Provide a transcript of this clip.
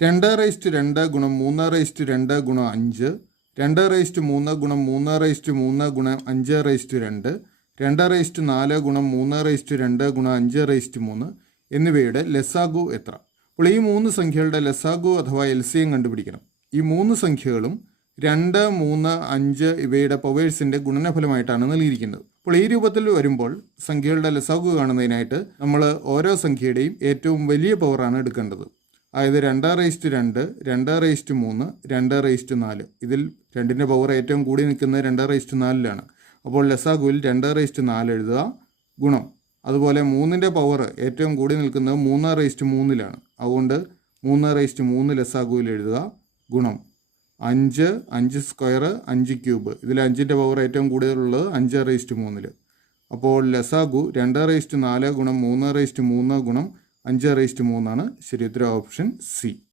2/2 ഗുണം 3/2 ഗുണം 5, 2/3 ഗുണം 3/3 ഗുണം 5/2, 2/4 ഗുണം 3/2 ഗുണം 5/3 എന്നിവയുടെ ലസാഗു എത്ര? അപ്പോൾ ഈ 3 സംഖ്യകളുടെ ലസാഗു അഥവാ എൽസിയം കണ്ടുപിടിക്കണം. ഈ 3 സംഖ്യകളും 2, 3, 5 ഇവയുടെ പവേഴ്സിൻ്റെ ഗുണനഫലമായിട്ടാണ് നൽകിയിരിക്കുന്നത്. അപ്പോൾ ഈ രൂപത്തിൽ വരുമ്പോൾ സംഖ്യകളുടെ ലസാഗു കാണുന്നതിനായിട്ട് നമ്മൾ ഓരോ സംഖ്യയുടെയും ഏറ്റവും വലിയ പവറാണ് എടുക്കേണ്ടത്. അതായത് 2/2, 2/3, 2/4. ഇതിൽ 2ൻ്റെ പവർ ഏറ്റവും കൂടി നിൽക്കുന്നത് 2/4 അപ്പോൾ ലസാഗുവിൽ 2/4 എഴുതുക, ഗുണം. അതുപോലെ 3ൻ്റെ പവർ ഏറ്റവും കൂടി നിൽക്കുന്നത് 3/3 അതുകൊണ്ട് 3/3 ലസാഗുവിൽ എഴുതുക, ഗുണം. 5, 5 സ്ക്വയർ, 5 ക്യൂബ്. ഇതിൽ 5ൻ്റെ പവർ ഏറ്റവും കൂടുതലുള്ളത് 5/3. അപ്പോൾ ലസാഗു 2/4 ഗുണം 3/3 ഗുണം 5/3 ശരി ഉത്തരം ഓപ്ഷൻ സി.